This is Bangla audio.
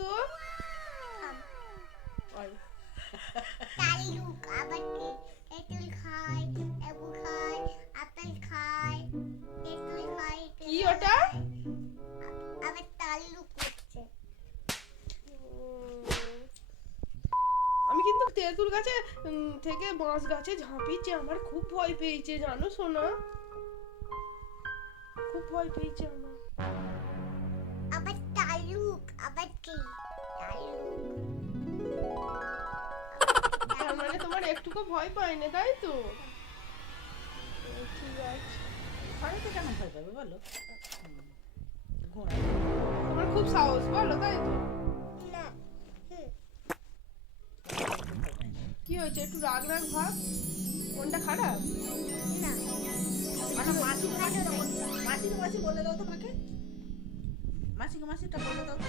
তো? তালুক আবার তেঁতুল খায়, লেবু খায়, আপেল খায়, তেঁতুল খায়, কি ওটা? আবার তালুক করছে। আমি কিন্তু তেঁতুল গাছে থেকে বাঁশ গাছে ঝাঁপিয়েছি, আমার খুব ভয় পেয়েছে জানো সোনা, খুব ভয় পেয়েছে আমার। আবার তালুক আবার কি তালুক তার মানে তোমার একটুকু ভয় পায় না তাই তো? ঠিক আছে। ঘোড়াতে কেন ভয় পাবে বলো? ঘোড়া তোমার খুব সাহস বলো তাই তো? না কি হয়েছে, একটু রাগ রাগ ভাব? মনটা খারাপ? না মানে মাসিকে মাসি বলে দাও তোমাকে, মাসিকে মাসিটা বলে দাও তো।